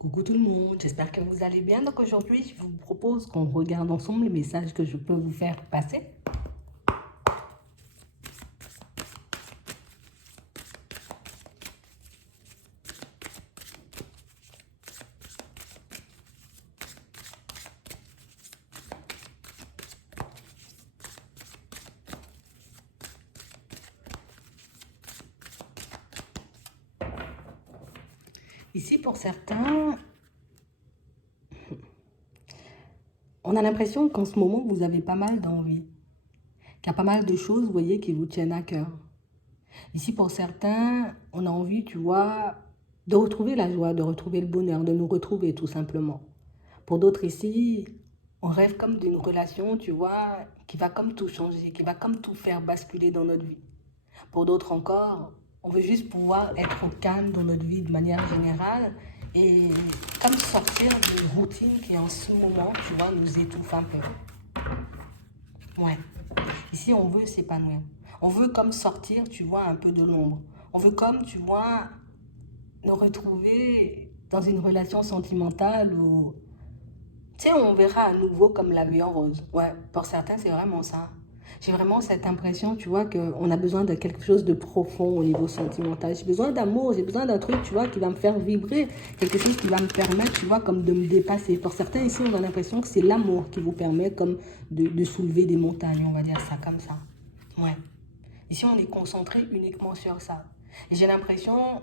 Coucou tout le monde, j'espère que vous allez bien. Donc aujourd'hui, je vous propose qu'on regarde ensemble les messages que je peux vous faire passer. Ici, pour certains, on a l'impression qu'en ce moment, vous avez pas mal d'envie, qu'il y a pas mal de choses, vous voyez, qui vous tiennent à cœur. Ici, pour certains, on a envie, tu vois, de retrouver la joie, de retrouver le bonheur, de nous retrouver tout simplement. Pour d'autres ici, on rêve comme d'une relation, tu vois, qui va comme tout changer, qui va comme tout faire basculer dans notre vie. Pour d'autres encore, on veut juste pouvoir être au calme dans notre vie de manière générale et comme sortir d'une routine qui en ce moment, tu vois, nous étouffe un peu. Ouais. Ici, on veut s'épanouir. On veut comme sortir, tu vois, un peu de l'ombre. On veut comme, tu vois, nous retrouver dans une relation sentimentale où, tu sais, on verra à nouveau comme la vie en rose. Ouais, pour certains, c'est vraiment ça. J'ai vraiment cette impression, tu vois, qu'on a besoin de quelque chose de profond au niveau sentimental. J'ai besoin d'amour, j'ai besoin d'un truc, tu vois, qui va me faire vibrer. Quelque chose qui va me permettre, tu vois, comme de me dépasser. Pour certains ici, on a l'impression que c'est l'amour qui vous permet comme de soulever des montagnes, on va dire ça comme ça. Ouais. Ici, on est concentré uniquement sur ça. Et j'ai l'impression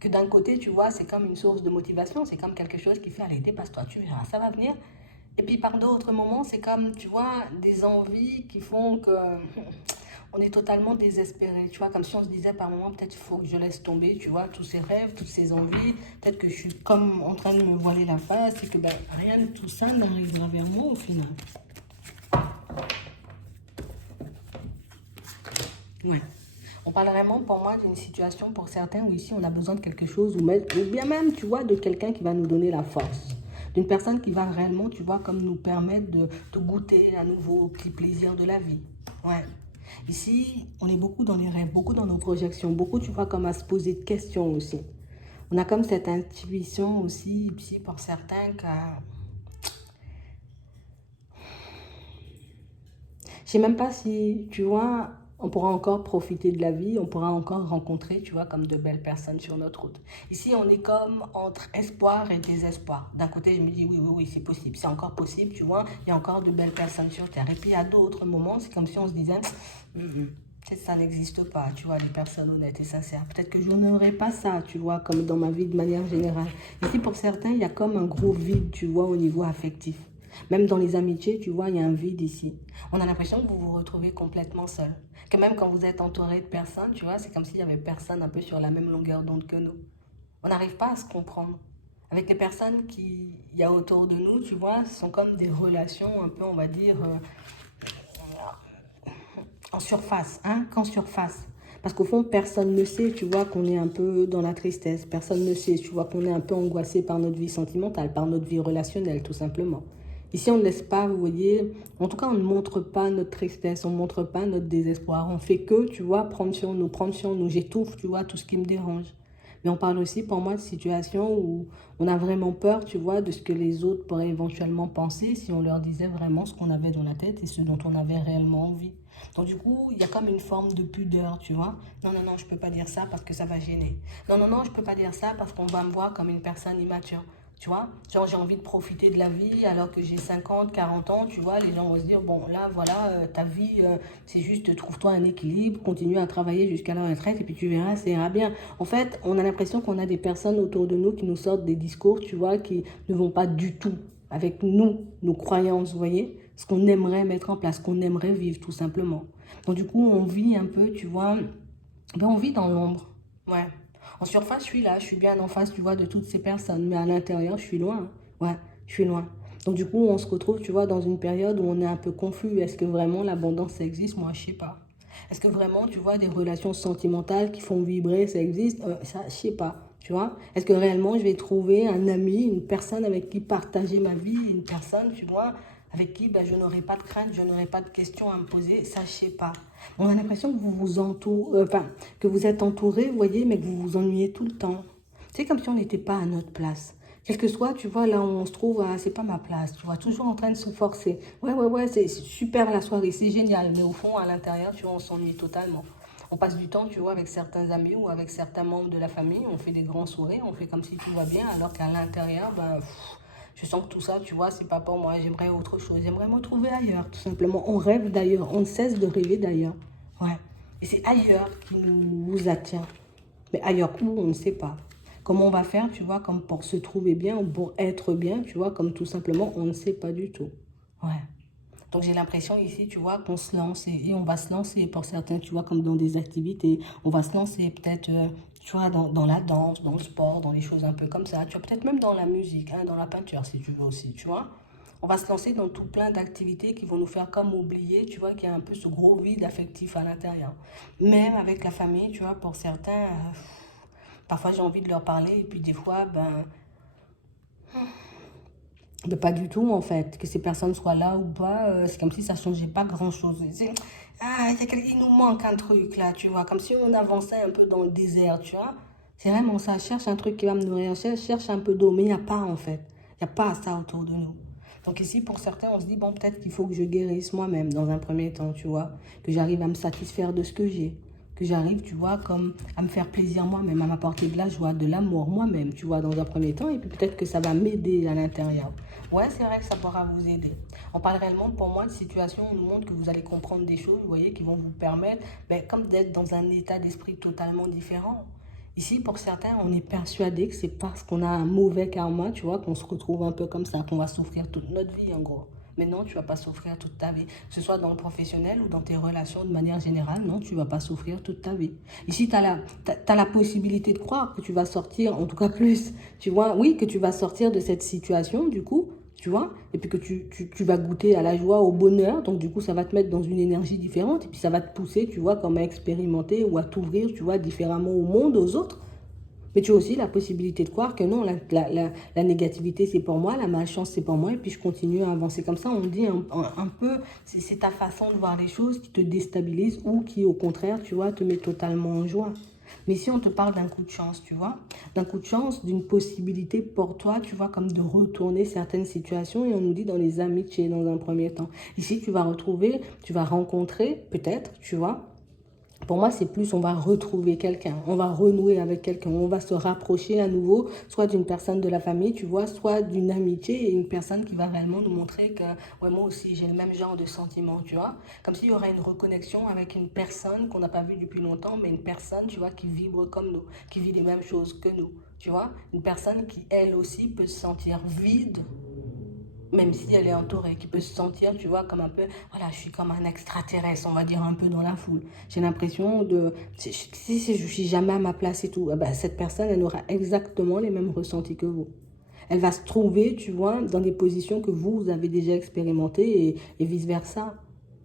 que d'un côté, tu vois, c'est comme une source de motivation, c'est comme quelque chose qui fait, allez, dépasse-toi, tu verras, ça va venir. Et puis par d'autres moments, c'est comme, tu vois, des envies qui font que on est totalement désespéré, tu vois, comme si on se disait par moment, peut-être il faut que je laisse tomber, tu vois, tous ces rêves, toutes ces envies, peut-être que je suis comme en train de me voiler la face et que ben, rien de tout ça n'arrivera vers moi au final. Ouais. On parle vraiment pour moi d'une situation pour certains où ici on a besoin de quelque chose ou bien même, tu vois, de quelqu'un qui va nous donner la force. D'une personne qui va réellement, tu vois, comme nous permettre de goûter à nouveau au petit plaisir de la vie. Ouais. Ici, on est beaucoup dans les rêves, beaucoup dans nos projections, beaucoup, tu vois, comme à se poser de questions aussi. On a comme cette intuition aussi, ici, pour certains, que je sais même pas si, tu vois, on pourra encore profiter de la vie, on pourra encore rencontrer, tu vois, comme de belles personnes sur notre route. Ici, on est comme entre espoir et désespoir. D'un côté, je me dis, oui, oui, oui, c'est possible, c'est encore possible, tu vois, il y a encore de belles personnes sur Terre. Et puis, à d'autres moments, c'est comme si on se disait, peut-être ça n'existe pas, tu vois, les personnes honnêtes et sincères. Peut-être que je n'aurais pas ça, tu vois, comme dans ma vie de manière générale. Ici, pour certains, il y a comme un gros vide, tu vois, au niveau affectif. Même dans les amitiés, tu vois, il y a un vide ici. On a l'impression que vous vous retrouvez complètement seul. Que même quand vous êtes entouré de personnes, tu vois, c'est comme s'il y avait personne un peu sur la même longueur d'onde que nous. On n'arrive pas à se comprendre. Avec les personnes qu'il y a autour de nous, tu vois, ce sont comme des relations un peu, on va dire, en surface, hein, qu'en surface. Parce qu'au fond, personne ne sait, tu vois, qu'on est un peu dans la tristesse. Personne ne sait, tu vois, qu'on est un peu angoissé par notre vie sentimentale, par notre vie relationnelle, tout simplement. Ici, on ne laisse pas, vous voyez, en tout cas, on ne montre pas notre tristesse, on ne montre pas notre désespoir. On fait que, tu vois, prendre sur nous. J'étouffe, tu vois, tout ce qui me dérange. Mais on parle aussi, pour moi, de situations où on a vraiment peur, tu vois, de ce que les autres pourraient éventuellement penser si on leur disait vraiment ce qu'on avait dans la tête et ce dont on avait réellement envie. Donc du coup, il y a comme une forme de pudeur, tu vois. Non, non, non, je ne peux pas dire ça parce que ça va gêner. Non, non, non, je ne peux pas dire ça parce qu'on va me voir comme une personne immature. Tu vois, genre j'ai envie de profiter de la vie alors que j'ai 50, 40 ans, tu vois, les gens vont se dire, bon là, voilà, ta vie, c'est juste, trouve-toi un équilibre, continue à travailler jusqu'à la retraite et puis tu verras, ça ira bien. En fait, on a l'impression qu'on a des personnes autour de nous qui nous sortent des discours, tu vois, qui ne vont pas du tout avec nous, nos croyances, vous voyez, ce qu'on aimerait mettre en place, ce qu'on aimerait vivre tout simplement. Donc du coup, on vit un peu, tu vois, ben, on vit dans l'ombre, ouais. En surface, je suis là, je suis bien en face, tu vois, de toutes ces personnes. Mais à l'intérieur, je suis loin. Ouais, je suis loin. Donc du coup, on se retrouve, tu vois, dans une période où on est un peu confus. Est-ce que vraiment l'abondance, ça existe? Moi, je sais pas. Est-ce que vraiment, tu vois, des relations sentimentales qui font vibrer, ça existe? Ça, je sais pas. Tu vois? Est-ce que réellement, je vais trouver un ami, une personne avec qui partager ma vie, une personne, tu vois, avec qui ben, je n'aurai pas de crainte, je n'aurai pas de questions à me poser? Ça, je sais pas. On a l'impression que vous vous entourez, que vous êtes entouré, vous voyez, mais que vous vous ennuyez tout le temps. C'est comme si on n'était pas à notre place. Quel que soit, tu vois, là où on se trouve, ah, c'est pas ma place, tu vois, toujours en train de se forcer. Ouais, c'est super la soirée, c'est génial, mais au fond, à l'intérieur, tu vois, on s'ennuie totalement. On passe du temps, tu vois, avec certains amis ou avec certains membres de la famille, on fait des grands sourires, on fait comme si tout va bien, alors qu'à l'intérieur, ben, je sens que tout ça, tu vois, c'est pas pour moi, j'aimerais autre chose, j'aimerais me trouver ailleurs, tout simplement. On rêve d'ailleurs, on ne cesse de rêver d'ailleurs. Ouais. Et c'est ailleurs qui nous attire. Mais ailleurs où, on ne sait pas. Comment on va faire, tu vois, comme pour se trouver bien ou pour être bien, tu vois, comme tout simplement, on ne sait pas du tout. Ouais. Donc j'ai l'impression ici, tu vois, qu'on se lance et on va se lancer pour certains, tu vois, comme dans des activités. On va se lancer peut-être, tu vois, dans la danse, dans le sport, dans les choses un peu comme ça. Tu vois, peut-être même dans la musique, hein, dans la peinture, si tu veux aussi, tu vois. On va se lancer dans tout plein d'activités qui vont nous faire comme oublier, tu vois, qu'il y a un peu ce gros vide affectif à l'intérieur. Même avec la famille, tu vois, pour certains, parfois j'ai envie de leur parler et puis des fois, ben, pas du tout en fait. Que ces personnes soient là ou pas, c'est comme si ça changeait pas grand-chose. Ah, il nous manque un truc là, tu vois, comme si on avançait un peu dans le désert, tu vois. C'est vraiment ça, cherche un truc qui va me nourrir, cherche un peu d'eau, mais il n'y a pas en fait. Il n'y a pas ça autour de nous. Donc ici, pour certains, on se dit, bon, peut-être qu'il faut que je guérisse moi-même dans un premier temps, tu vois, que j'arrive à me satisfaire de ce que j'ai, que j'arrive, tu vois, comme à me faire plaisir moi-même, à m'apporter de la joie, de l'amour moi-même, tu vois, dans un premier temps, et puis peut-être que ça va m'aider à l'intérieur. Ouais, c'est vrai que ça pourra vous aider. On parle réellement, pour moi, de situations où on nous montre que vous allez comprendre des choses, vous voyez, qui vont vous permettre, comme d'être dans un état d'esprit totalement différent. Ici, pour certains, on est persuadé que c'est parce qu'on a un mauvais karma, tu vois, qu'on se retrouve un peu comme ça, qu'on va souffrir toute notre vie, en gros. Mais non, tu ne vas pas souffrir toute ta vie. Que ce soit dans le professionnel ou dans tes relations de manière générale, non, tu ne vas pas souffrir toute ta vie. Ici, tu as, la possibilité de croire que tu vas sortir, en tout cas plus, tu vois, oui, que tu vas sortir de cette situation, du coup, tu vois, et puis que tu vas goûter à la joie, au bonheur, donc du coup, ça va te mettre dans une énergie différente, et puis ça va te pousser, tu vois, comme à expérimenter ou à t'ouvrir, tu vois, différemment au monde, aux autres. Mais tu as aussi la possibilité de croire que non, la négativité c'est pour moi, la malchance c'est pour moi, et puis je continue à avancer comme ça. On dit un peu, c'est ta façon de voir les choses qui te déstabilise ou qui au contraire, tu vois, te met totalement en joie. Mais si on te parle d'un coup de chance, tu vois, d'un coup de chance, d'une possibilité pour toi, tu vois, comme de retourner certaines situations, et on nous dit dans les amitiés dans un premier temps. Ici, tu vas retrouver, tu vas rencontrer, peut-être, tu vois, pour moi, c'est plus on va retrouver quelqu'un, on va renouer avec quelqu'un, on va se rapprocher à nouveau, soit d'une personne de la famille, tu vois, soit d'une amitié et une personne qui va réellement nous montrer que, ouais, moi aussi, j'ai le même genre de sentiment, tu vois. Comme s'il y aurait une reconnexion avec une personne qu'on n'a pas vue depuis longtemps, mais une personne, tu vois, qui vibre comme nous, qui vit les mêmes choses que nous, tu vois. Une personne qui, elle aussi, peut se sentir vide même si elle est entourée, qui peut se sentir, tu vois, comme un peu, voilà, je suis comme un extraterrestre, on va dire un peu dans la foule. J'ai l'impression de, si je suis jamais à ma place et tout, cette personne, elle aura exactement les mêmes ressentis que vous. Elle va se trouver, tu vois, dans des positions que vous avez déjà expérimentées et vice-versa.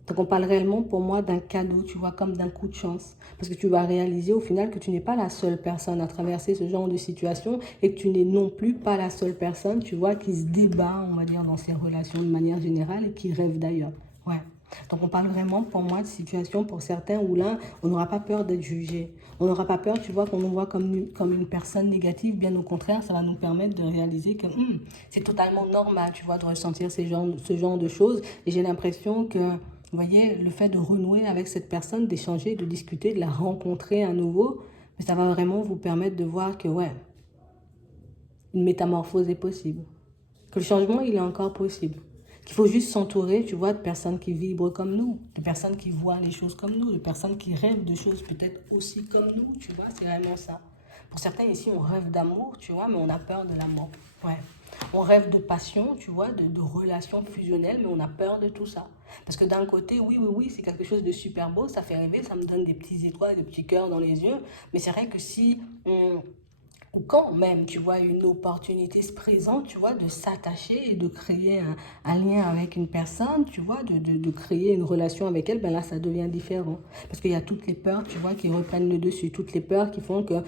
Donc on parle réellement pour moi d'un cadeau, tu vois, comme d'un coup de chance. Parce que tu vas réaliser au final que tu n'es pas la seule personne à traverser ce genre de situation et que tu n'es non plus pas la seule personne, tu vois, qui se débat, on va dire, dans ses relations de manière générale et qui rêve d'ailleurs. Ouais. Donc on parle vraiment pour moi de situation pour certains où là, on n'aura pas peur d'être jugé. On n'aura pas peur, tu vois, qu'on nous voit comme une personne négative. Bien au contraire, ça va nous permettre de réaliser que c'est totalement normal, tu vois, de ressentir ce genre de choses. Et j'ai l'impression que, vous voyez, le fait de renouer avec cette personne, d'échanger, de discuter, de la rencontrer à nouveau, ça va vraiment vous permettre de voir que, ouais, une métamorphose est possible. Que le changement, il est encore possible. Qu'il faut juste s'entourer, tu vois, de personnes qui vibrent comme nous, de personnes qui voient les choses comme nous, de personnes qui rêvent de choses peut-être aussi comme nous, tu vois, c'est vraiment ça. Pour certains ici, on rêve d'amour, tu vois, mais on a peur de l'amour. Ouais. On rêve de passion, tu vois, de relations fusionnelles, mais on a peur de tout ça. Parce que d'un côté, oui, c'est quelque chose de super beau, ça fait rêver, ça me donne des petits étoiles, des petits cœurs dans les yeux. Mais c'est vrai que si ou quand même, tu vois, une opportunité se présente, tu vois, de s'attacher et de créer un lien avec une personne, tu vois, de créer une relation avec elle, ben là, ça devient différent. Parce qu'il y a toutes les peurs, tu vois, qui reprennent le dessus, toutes les peurs qui font que,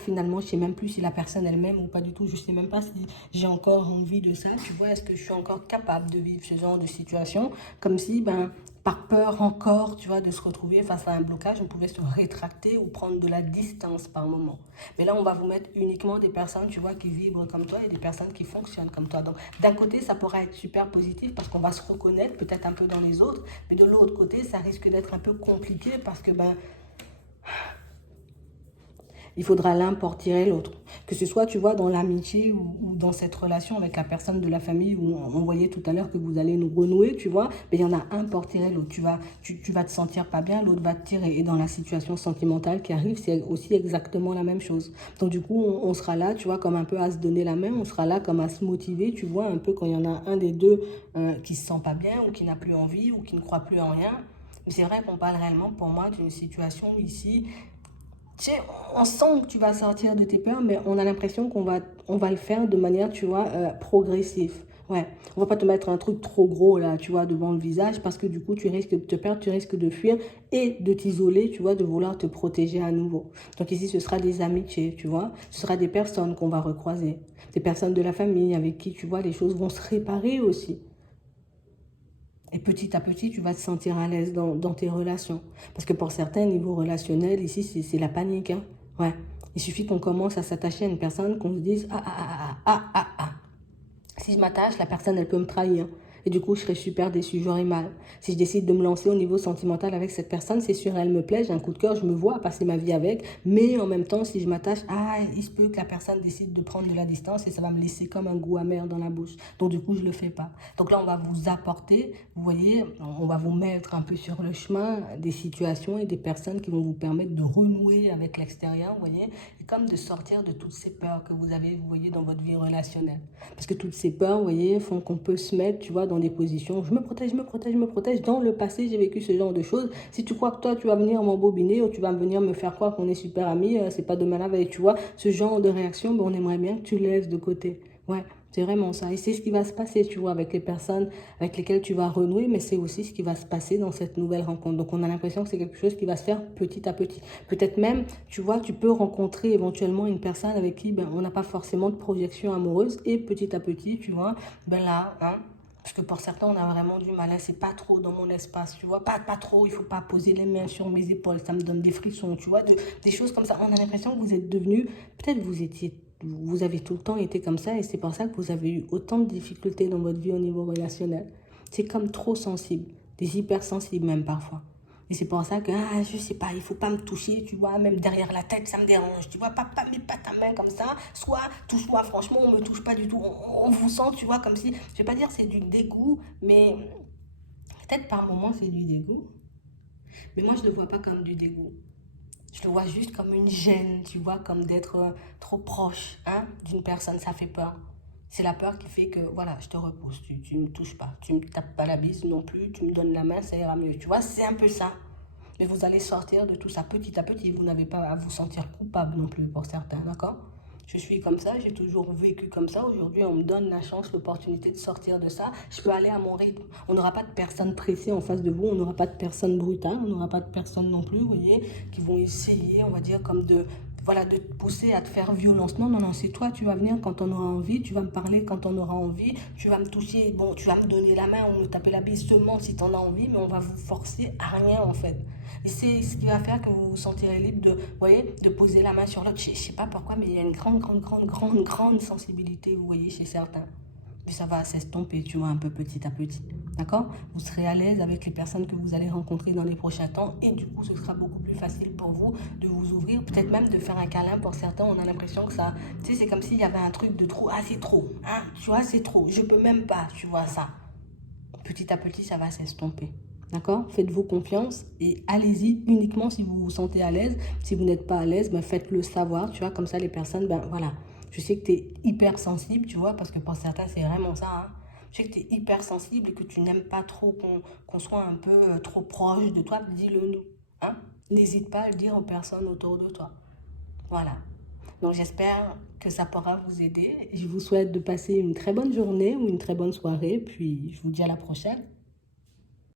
finalement, je sais même plus si la personne elle-même ou pas du tout, je sais même pas si j'ai encore envie de ça, tu vois, est-ce que je suis encore capable de vivre ce genre de situation, comme si, par peur encore, tu vois, de se retrouver face à un blocage, on pouvait se rétracter ou prendre de la distance par moment. Mais là, on va vous mettre uniquement des personnes, tu vois, qui vibrent comme toi et des personnes qui fonctionnent comme toi. Donc, d'un côté, ça pourra être super positif parce qu'on va se reconnaître peut-être un peu dans les autres, mais de l'autre côté, ça risque d'être un peu compliqué parce que, il faudra l'un pour tirer l'autre. Que ce soit, tu vois, dans l'amitié ou dans cette relation avec la personne de la famille où on voyait tout à l'heure que vous allez nous renouer, tu vois, mais il y en a un pour tirer l'autre. Tu vas te sentir pas bien, l'autre va te tirer. Et dans la situation sentimentale qui arrive, c'est aussi exactement la même chose. Donc du coup, on sera là, tu vois, comme un peu à se donner la main, on sera là comme à se motiver, tu vois, un peu quand il y en a un des deux qui se sent pas bien ou qui n'a plus envie ou qui ne croit plus en rien. Mais c'est vrai qu'on parle réellement pour moi d'une situation ici. Tu sais, on sent que tu vas sortir de tes peurs, mais on a l'impression on va le faire de manière, tu vois, progressive. Ouais, on va pas te mettre un truc trop gros là, tu vois, devant le visage, parce que du coup, tu risques de te perdre, tu risques de fuir et de t'isoler, tu vois, de vouloir te protéger à nouveau. Donc ici, ce sera des amitiés, tu vois, ce sera des personnes qu'on va recroiser, des personnes de la famille avec qui, tu vois, les choses vont se réparer aussi. Et petit à petit, tu vas te sentir à l'aise dans tes relations. Parce que pour certains, niveau relationnel, ici, c'est la panique. Hein. Ouais. Il suffit qu'on commence à s'attacher à une personne, qu'on se dise, ah. Si je m'attache, la personne, elle peut me trahir. Et du coup, je serais super déçue, j'aurais mal. Si je décide de me lancer au niveau sentimental avec cette personne, c'est sûr, elle me plaît, j'ai un coup de cœur, je me vois passer ma vie avec. Mais en même temps, si je m'attache, il se peut que la personne décide de prendre de la distance et ça va me laisser comme un goût amer dans la bouche. Donc du coup, je ne le fais pas. Donc là, on va vous apporter, vous voyez, on va vous mettre un peu sur le chemin des situations et des personnes qui vont vous permettre de renouer avec l'extérieur, vous voyez, et comme de sortir de toutes ces peurs que vous avez, vous voyez, dans votre vie relationnelle. Parce que toutes ces peurs, vous voyez, font qu'on peut se mettre, tu vois, dans des positions, je me protège, je me protège, je me protège. Dans le passé, j'ai vécu ce genre de choses. Si tu crois que toi, tu vas venir m'embobiner ou tu vas venir me faire croire qu'on est super amis, c'est pas demain la veille, tu vois, ce genre de réaction, on aimerait bien que tu laisses de côté. Ouais, c'est vraiment ça. Et c'est ce qui va se passer, tu vois, avec les personnes avec lesquelles tu vas renouer, mais c'est aussi ce qui va se passer dans cette nouvelle rencontre. Donc, on a l'impression que c'est quelque chose qui va se faire petit à petit. Peut-être même, tu vois, tu peux rencontrer éventuellement une personne avec qui on n'a pas forcément de projection amoureuse et petit à petit, tu vois, là, hein, parce que pour certains, on a vraiment du mal. C'est pas trop dans mon espace, tu vois. Pas trop, il faut pas poser les mains sur mes épaules. Ça me donne des frissons, tu vois. Des choses comme ça. On a l'impression que vous êtes devenu, peut-être vous avez tout le temps été comme ça et c'est pour ça que vous avez eu autant de difficultés dans votre vie au niveau relationnel. C'est comme trop sensible, des hypersensibles même parfois. Et c'est pour ça que, je sais pas, il faut pas me toucher, tu vois, même derrière la tête, ça me dérange, tu vois, pas mets pas ta main comme ça, soit touche-moi, franchement, on me touche pas du tout, on vous sent, tu vois, comme si, je vais pas dire c'est du dégoût, mais peut-être par moments c'est du dégoût, mais moi je le vois pas comme du dégoût. Je le vois juste comme une gêne, tu vois, comme d'être trop proche hein, d'une personne, ça fait peur. C'est la peur qui fait que, voilà, je te repousse, tu me touches pas, tu me tapes pas la bise non plus, tu me donnes la main, ça ira mieux. Tu vois, c'est un peu ça. Mais vous allez sortir de tout ça petit à petit. Vous n'avez pas à vous sentir coupable non plus pour certains, d'accord? Je suis comme ça, j'ai toujours vécu comme ça. Aujourd'hui, on me donne la chance, l'opportunité de sortir de ça. Je peux aller à mon rythme. On n'aura pas de personnes pressées en face de vous, on n'aura pas de personnes brutales, on n'aura pas de personnes non plus, vous voyez, qui vont essayer, on va dire, comme de te pousser à te faire violence. Non, non, non, c'est toi, tu vas venir quand on aura envie, tu vas me parler quand on aura envie, tu vas me toucher, bon, tu vas me donner la main ou me taper la bise seulement si tu en as envie, mais on va vous forcer à rien en fait. Et c'est ce qui va faire que vous vous sentirez libre de, vous voyez, de poser la main sur l'autre. Je ne sais pas pourquoi, mais il y a une grande sensibilité, vous voyez, chez certains. Mais ça va s'estomper, tu vois, un peu petit à petit. D'accord? Vous serez à l'aise avec les personnes que vous allez rencontrer dans les prochains temps et du coup, ce sera beaucoup plus facile pour vous de vous ouvrir, peut-être même de faire un câlin. Pour certains, on a l'impression que ça, tu sais, c'est comme s'il y avait un truc de trop. Ah, c'est trop, hein? Tu vois, c'est trop. Je peux même pas, tu vois ça. Petit à petit, ça va s'estomper. D'accord? Faites-vous confiance et allez-y uniquement si vous vous sentez à l'aise. Si vous n'êtes pas à l'aise, faites-le savoir, tu vois, comme ça les personnes, voilà. Je sais que tu es hyper sensible, tu vois, parce que pour certains, c'est vraiment ça, hein. Je sais que tu es hyper sensible et que tu n'aimes pas trop qu'on soit un peu trop proche de toi, dis-le nous, hein. N'hésite pas à le dire aux personnes autour de toi. Voilà. Donc j'espère que ça pourra vous aider. Je vous souhaite de passer une très bonne journée ou une très bonne soirée, puis je vous dis à la prochaine.